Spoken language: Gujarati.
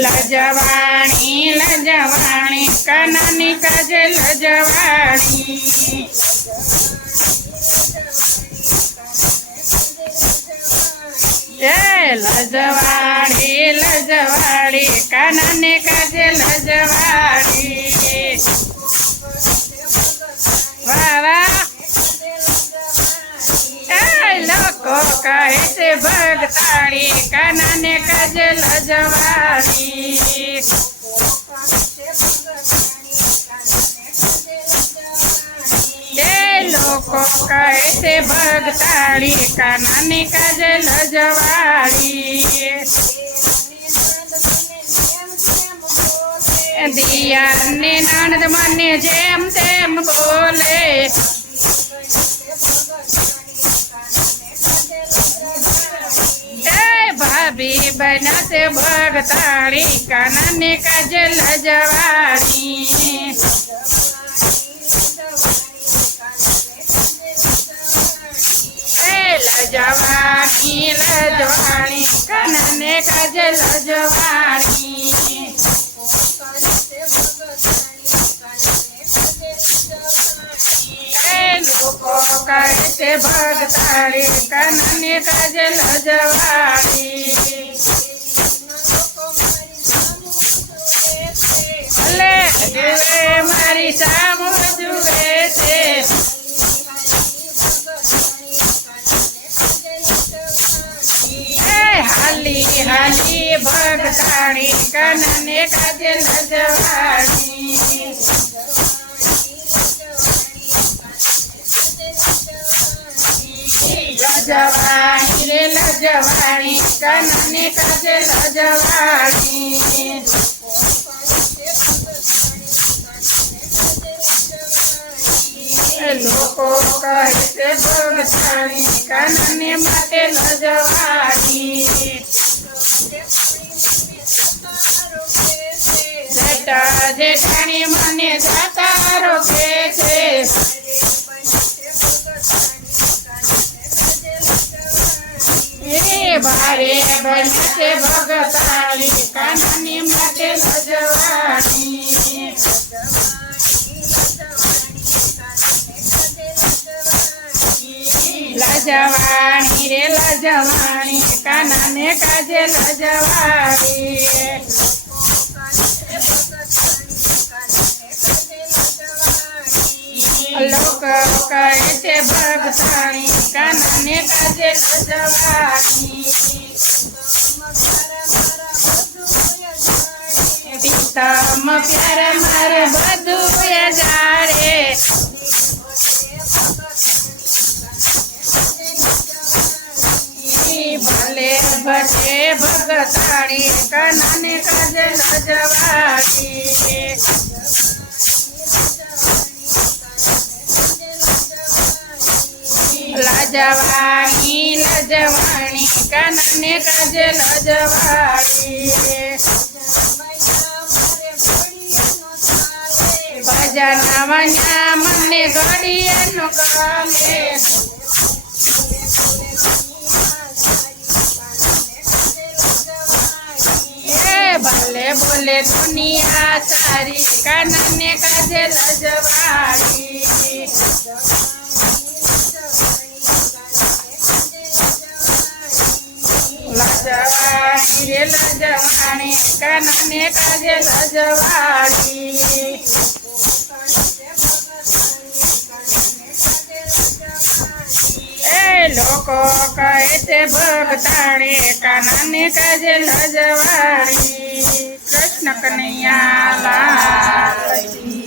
લજવાણી લજવાણી કાનાની કાજે લજવાણી લજવાણી લજવાણી કાનાને કાજે લજવાણી વાહ વાહ લોકો કહે છે ભગતાળી કાનાને કાજે લજવાણી લોકો કહે છે ભગતાળી કાનાને કાજે લજવાળી દિયાને નણદ મને જેમ તેમ બોલે ભાભી બન્યા છે ભગતાળી કાનાને કાજે લજવાળી લજવાણી લજવાણી કાનાને કાજે લજવાણી લોકો કહે છે ભગતાળી કાનાને કાજે લજવાણી મારી સામુ જુએ છે હાલી હાલી ભગતાળી કાનાને કાજે લજવાણી લજવાણી રે લજવાણી કાનાને કાજે લજવાણી લોકો કહે છે ભગતાળી કાનાને માટે લજવાણી જેઠા જેઠાણી મને જાતા રોકે છે ભારે બન્યા છે ભગતાળી કાનાની માટે લજવાણી લજવાણી રે લજવાણી કાનાને કાજે લજવાણી લોકો કહે છે ભગતાળી કાનાને કાજે લજવાણી પિતમ પ્યાર મારે બધું જાડે ભલે ભટે ભગતાળી કાનાને કાજે લજવાણી લજવાણી લજવાણી કાનાને કાજે લજવાણી ભજન વન્યા મને ઘડીએનું ગમે ભલે બોલે દુનિયા સારી કાનાને કાજે લજવાણી લજવાણી રે લજવાણી કાનાને કાજે લજવાણી લોકો કહે છે ભગતાળી કાનાને કાજે લજવાણી કૃષ્ણ કનૈયા લાલ